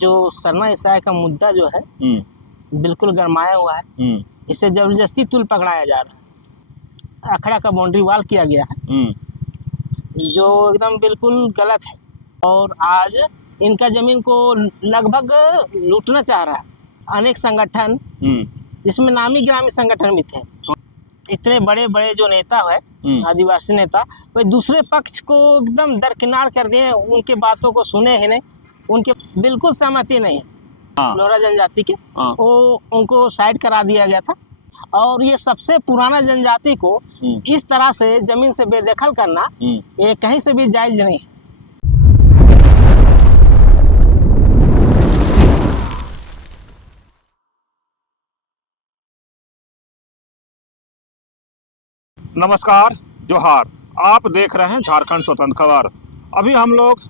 जो सरना ईसाई का मुद्दा जो है बिल्कुल गरमाया हुआ है। इसे जबरदस्ती तुल पकड़ाया जा रहा है, अखड़ा का बाउंड्री वॉल किया गया है जो एकदम बिल्कुल गलत है। और आज इनका जमीन को लगभग लूटना चाह रहा है अनेक संगठन, जिसमें नामी ग्रामी संगठन भी थे। इतने बड़े बड़े जो नेता है आदिवासी नेता, वे दूसरे पक्ष को एकदम दरकिनार कर दिए, उनके बातों को सुने ही नहीं, उनके बिल्कुल सहमति नहीं है लोहारा जनजाति के, वो उनको साइड करा दिया गया था। और ये सबसे पुराना जनजाति को इस तरह से जमीन से बेदखल करना ये कहीं से भी जायज नहीं है। नमस्कार, जोहार। आप देख रहे हैं झारखंड स्वतंत्र खबर। अभी हम लोग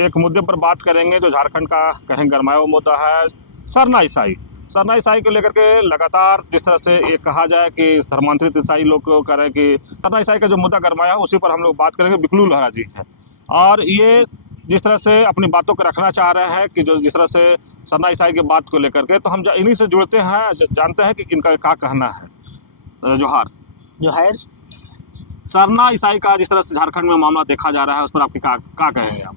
एक मुद्दे पर बात करेंगे जो झारखंड का कहीं गरमाया हुआ मुद्दा है, सरना ईसाई। सरना ईसाई को लेकर के लगातार जिस तरह से ये कहा जाए कि धर्मांतरित ईसाई लोग को करें कि सरना ईसाई का जो मुद्दा गरमाया उसी पर हम लोग बात करेंगे। बिकलू लोहारा जी हैं और ये जिस तरह से अपनी बातों को रखना चाह रहे हैं कि जो जिस तरह से सरना ईसाई की बात को लेकर के, तो हम इन्हीं से जुड़ते हैं, जानते हैं कि इनका क्या कहना है। जोहार। जोहार। सरना ईसाई का जिस तरह से झारखंड में मामला देखा जा रहा है उस पर आपके क्या कहेंगे आप?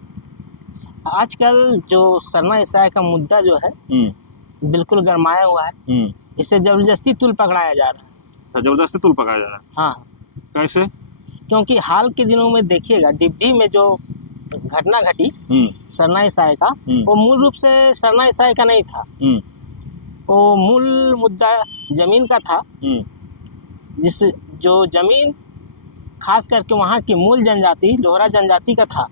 आजकल जो सरना ईसाई का मुद्दा जो है बिल्कुल गरमाया हुआ है, इसे जबरदस्ती तुल पकड़ाया जा रहा है। जबरदस्ती तुल पकड़ाया जा रहा है? हाँ। कैसे? क्योंकि हाल के दिनों में देखिएगा डिप्टी में जो घटना घटी सरना ईसाई का, वो मूल रूप से सरना ईसाई का नहीं था। वो मूल मुद्दा जमीन का था, जिस जो जमीन खास करके वहाँ की मूल जनजाति लोहारा जनजाति का था,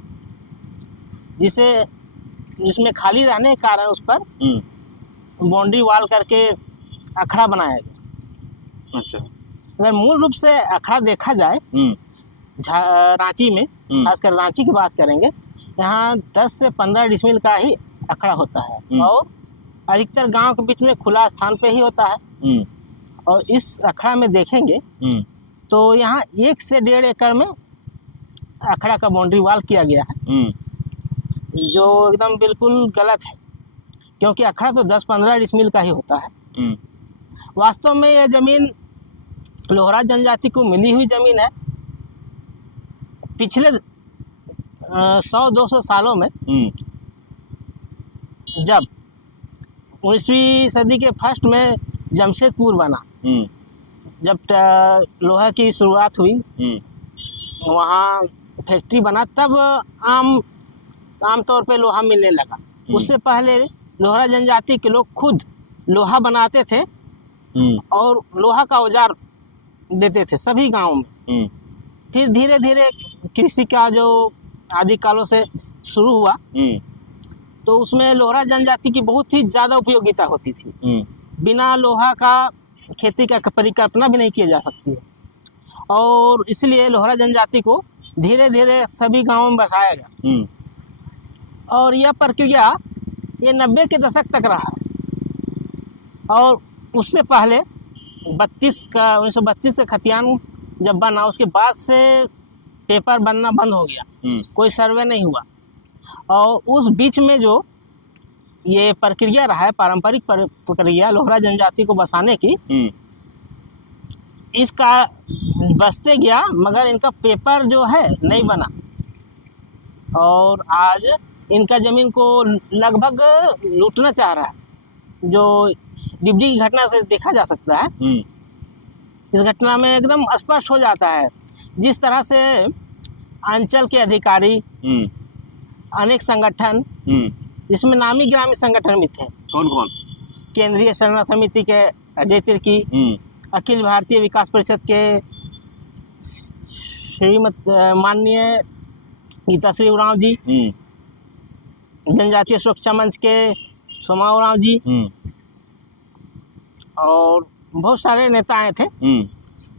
जिसमें खाली रहने के कारण उस पर बाउंड्री वॉल करके अखड़ा बनाया गया। अच्छा। अगर मूल रूप से अखड़ा देखा जाए रांची में, खासकर रांची की बात करेंगे, यहाँ 10 से 15 डिसमिल का ही अखड़ा होता है और अधिकतर गांव के बीच में खुला स्थान पे ही होता है। और इस अखड़ा में देखेंगे तो यहाँ 1 से 1.5 एकड़ में अखड़ा का बाउंड्री वॉल किया गया है, जो एकदम बिल्कुल गलत है, क्योंकि अखड़ा तो 10-15 डिसमिल का ही होता है। वास्तव में यह ज़मीन लोहारा जनजाति को मिली हुई ज़मीन है। पिछले 100-200 सालों में जब 19वीं सदी के फर्स्ट में जमशेदपुर बना, जब लोहा की शुरुआत हुई, वहाँ फैक्ट्री बना, तब आम तौर पे लोहा मिलने लगा। उससे पहले लोहारा जनजाति के लोग खुद लोहा बनाते थे और लोहा का औजार देते थे सभी गांवों में। फिर धीरे धीरे कृषि का जो आदि कालों से शुरू हुआ, तो उसमें लोहारा जनजाति की बहुत ही ज़्यादा उपयोगिता होती थी। बिना लोहा का खेती का परिकल्पना भी नहीं की जा सकती है, और इसलिए लोहारा जनजाति को धीरे धीरे सभी गांवों में बसाया गया। और यह प्रक्रिया ये 90 के दशक तक रहा, और उससे पहले 1932 का खतियान जब बना, उसके बाद से पेपर बनना बंद हो गया, कोई सर्वे नहीं हुआ। और उस बीच में जो ये प्रक्रिया रहा है, पारंपरिक प्रक्रिया लोहारा जनजाति को बसाने की, इसका बसते गया, मगर इनका पेपर जो है नहीं बना। और आज इनका ज़मीन को लगभग लूटना चाह रहा है, जो डिप्टी की घटना से देखा जा सकता है। इस घटना में एकदम स्पष्ट हो जाता है जिस तरह से अंचल के अधिकारी, अनेक संगठन, जिसमें नामी ग्रामी संगठन भी थे। कौन कौन? केंद्रीय सरना समिति के अजय तिर्की, अखिल भारतीय विकास परिषद के माननीय गीताश्री उरांव जी, जनजातीय सुरक्षा मंच के सोमा उरांव जी, और बहुत सारे नेता आए थे।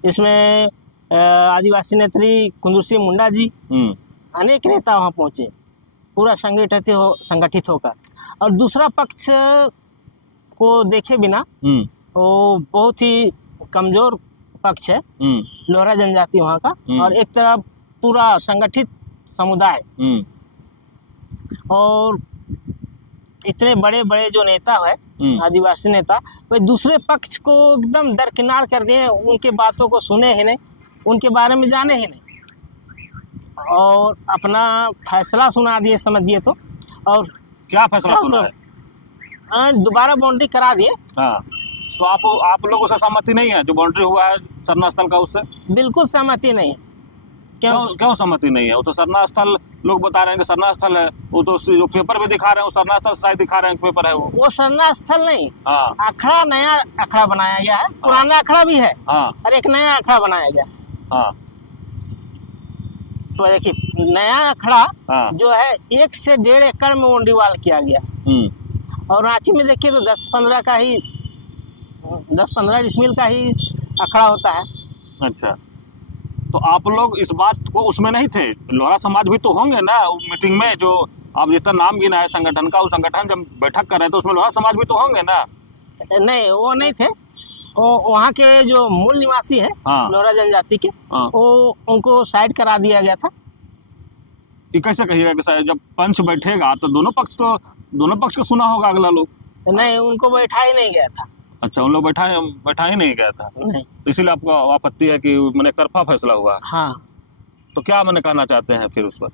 इसमें आदिवासी नेत्री कुंदरू सिंह मुंडा जी, अनेक नेता वहाँ पहुँचे, पूरा संगठित होकर। और दूसरा पक्ष को देखे बिना, वो बहुत ही कमज़ोर पक्ष है लोहारा जनजाति वहाँ का, और एक तरफ पूरा संगठित समुदाय। और इतने बड़े बड़े जो नेता है आदिवासी नेता, वे दूसरे पक्ष को एकदम दरकिनार कर दिए, उनके बातों को सुने ही नहीं, उनके बारे में जाने ही नहीं और अपना फैसला सुना दिए समझिए तो। और क्या फैसला सुना है? दोबारा बाउंड्री करा दिए। हाँ, तो आप लोगों से सहमति नहीं है जो बाउंड्री हुआ है सरना स्थल का उससे? बिल्कुल सहमति नहीं है। क्यों सहमति नहीं है? वो तो सरना स्थल लोग बता रहे हैं कि सरना स्थल है, वो तो जो पेपर पे दिखा रहे हैं वो सरना स्थल शायद दिखा रहे हैं पेपर है वो सरना स्थल नहीं। हाँ, अखड़ा, नया अखड़ा बनाया गया है, पुराना अखड़ा भी है हाँ, और एक नया अखड़ा बनाया गया। हाँ, तो देखिए नया अखड़ा हाँ, जो है 1 से 1.5 एकड़ में बाउंड्री वाल किया गया और रांची में देखिए तो 10-15 डिसमिल का ही अखड़ा होता है। अच्छा, तो आप लोग इस बात को उसमें नहीं थे? लोहारा समाज भी तो होंगे ना मीटिंग में, जो आप जितना नाम गिना है संगठन का, उस संगठन जब बैठक कर रहे थे तो उसमें लोहारा समाज भी तो होंगे ना? नहीं, वो नहीं थे। वो वहाँ के जो मूल निवासी है हाँ, लोहारा जनजाति के, हाँ, वो उनको साइड करा दिया गया था। ये कैसे कहिएगा कि शायद जब पंच बैठेगा तो दोनों पक्ष को सुना होगा अगला लोग? नहीं, उनको बैठा ही नहीं गया था। अच्छा, उन लोग बैठा ही नहीं गया था, नहीं। इसीलिए आपको आपत्ति है कि मैंने तरफा फैसला हुआ। हाँ, तो क्या मैंने कहना चाहते हैं फिर उस पर?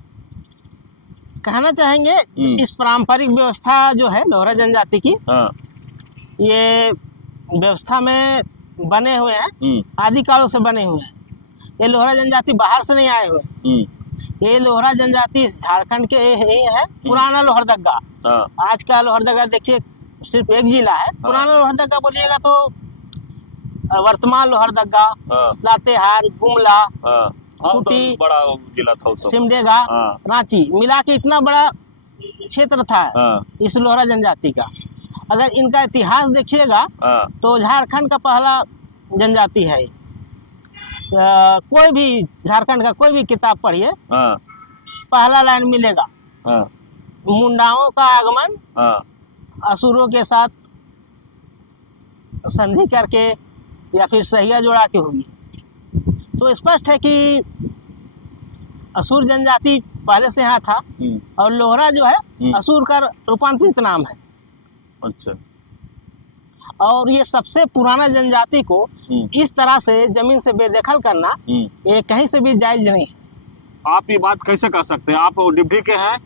कहना चाहेंगे इस पारंपरिक व्यवस्था जो है लोहारा जनजाति की, हाँ, ये व्यवस्था में बने हुए हैं, आदि कालों से बने हुए हैं। ये लोहारा जनजाति बाहर से नहीं आए हुए, ये लोहारा जनजाति झारखंड के ही है। पुराना लोहरदगा, हाँ, आज का लोहरदगा देखिए सिर्फ एक जिला है। पुराना लोहरदगा बोलिएगा तो वर्तमान लोहरदगा, हाँ, लातेहार, गुमला, हाँ, हाँ, तो खूंटी, बड़ा जिला था उस समय। सिमडेगा, हाँ, रांची मिला के इतना बड़ा क्षेत्र था हाँ, इस लोहारा जनजाति का। अगर इनका इतिहास देखिएगा हाँ, तो झारखंड का पहला जनजाति है। कोई भी झारखंड का कोई भी किताब पढ़िए, हाँ, पहला लाइन मिलेगा, हाँ, मुंडाओं का आगमन हाँ, असुरों के साथ संधि करके या फिर सहिया जोड़ा के हुई। तो स्पष्ट है कि असुर जनजाति पहले से यहाँ था और लोहरा जो है असुर का रूपांतरित नाम है। अच्छा, और ये सबसे पुराना जनजाति को इस तरह से जमीन से बेदखल करना ये कहीं से भी जायज नहीं है। आप ये बात कैसे कह सकते हैं? आप डिब्डी के हैं?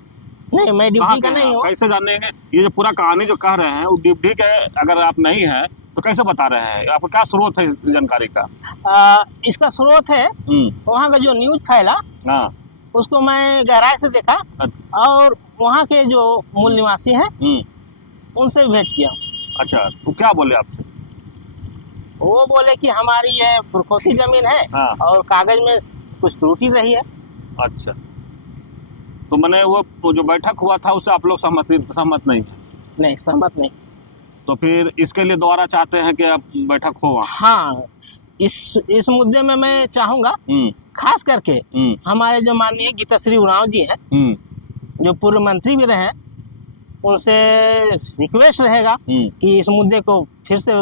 नहीं, मैं डिब्डी का नहीं हूँ। कैसे जानेंगे? ये जो पूरा कहानी जो कह रहे हैं वो डिब्डी के अगर आप नहीं हैं तो कैसे बता रहे हैं? आपको क्या स्रोत है इस जानकारी का? इसका स्रोत है वहाँ का जो न्यूज फैला, हाँ, उसको मैं गहराई से देखा और वहाँ के जो मूल निवासी हैं उनसे भेंट किया। अच्छा, तो क्या बोले आपसे? वो बोले कि हमारी ये पुरखोती जमीन है हाँ, और कागज में कुछ त्रुटि रही है। अच्छा, तो मैंने वो जो बैठक हुआ था उससे आप लोग सहमत नहीं है? नहीं, सहमत नहीं। तो फिर इसके लिए दोबारा चाहते हैं कि अब बैठक हो वहाँ? हाँ, इस मुद्दे में मैं चाहूँगा खास करके हमारे जो माननीय गीताश्री उरांव जी हैं, जो पूर्व मंत्री भी रहे हैं, उनसे रिक्वेस्ट रहेगा कि इस मुद्दे को फिर से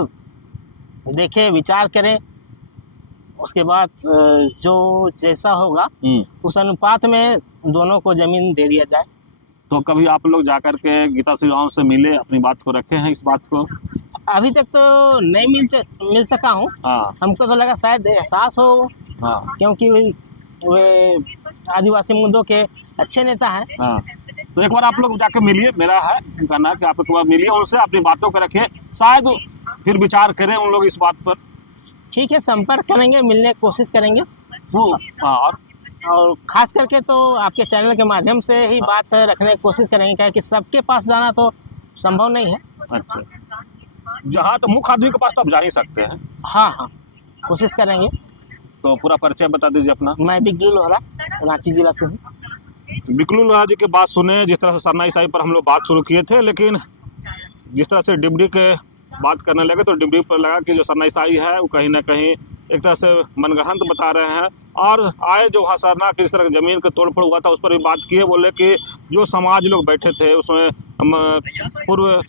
देखें, विचार करें, उसके बाद जो जैसा होगा उस अनुपात में दोनों को जमीन दे दिया जाए। तो कभी आप लोग जाकर के गीताश्री उरांव से मिले, अपनी बात को रखे हैं इस बात को? अभी तक तो नहीं मिल सका हूँ। हाँ, हमको तो लगा शायद एहसास हो, हाँ, क्योंकि वे आदिवासी मुद्दों के अच्छे नेता हैं। हाँ, तो एक बार आप लोग जाके मिलिए, मेरा है कहना कि आप एक बार मिलिए उनसे, अपनी बातों को रखिए, शायद फिर विचार करें उन लोग इस बात पर। ठीक है, संपर्क करेंगे, मिलने की कोशिश करेंगे। हाँ, और खास करके तो आपके चैनल के माध्यम से ही बात रखने की कोशिश करेंगे, क्या कि सबके पास जाना तो संभव नहीं है। अच्छा, जहाँ तो मुख्य आदमी के पास तो आप जा ही सकते हैं। हाँ हाँ, कोशिश करेंगे। तो पूरा परिचय बता दीजिए अपना। मैं बिगलू लोहरा, रांची जिला से हूँ। बिगलू लोहरा जी की बात सुने, जिस तरह से सरना ईसाई पर हम लोग बात शुरू किए थे, लेकिन जिस तरह से डिब्डी के बात करने लगे तो डिब्डी पर लगा कि जो सरना ईसाई है वो कहीं ना कहीं एक तरह से मनगढ़ंत बता रहे हैं। और आए जो वहाँ सरना किस तरह ज़मीन के तोड़ फोड़ हुआ था उस पर भी बात किए, बोले कि जो समाज लोग बैठे थे उसमें पूर्व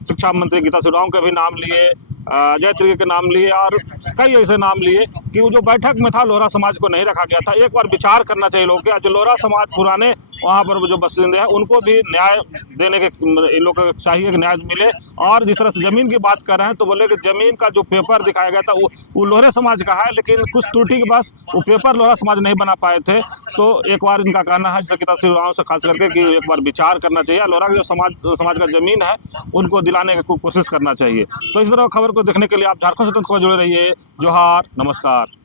शिक्षा मंत्री गीताश्री उरांव के भी नाम लिए, अजय त्रिवेदी के नाम लिए और कई ऐसे नाम लिए कि वो जो बैठक में था लोहरा समाज को नहीं रखा गया था। एक बार विचार करना चाहिए लोगों के। जो लोहरा समाज पुराने वहाँ पर जो बासिंदे हैं उनको भी न्याय देने के इन लोग को चाहिए कि न्याय मिले। और जिस तरह से ज़मीन की बात कर रहे हैं तो बोले कि ज़मीन का जो पेपर दिखाया गया था वो लोहरे समाज का है, लेकिन कुछ त्रुटि के बस वो पेपर लोहरा समाज नहीं बना पाए थे। तो एक बार इनका कहना है जैसे किताब गाँव से खास करके कि एक बार विचार करना चाहिए, लोहरा के जो समाज का ज़मीन है उनको दिलाने की कोशिश करना चाहिए। तो इस तरह खबर को देखने के लिए आप झारखंड स्वतंत्र खबर जुड़े रहिए। जोहार, नमस्कार।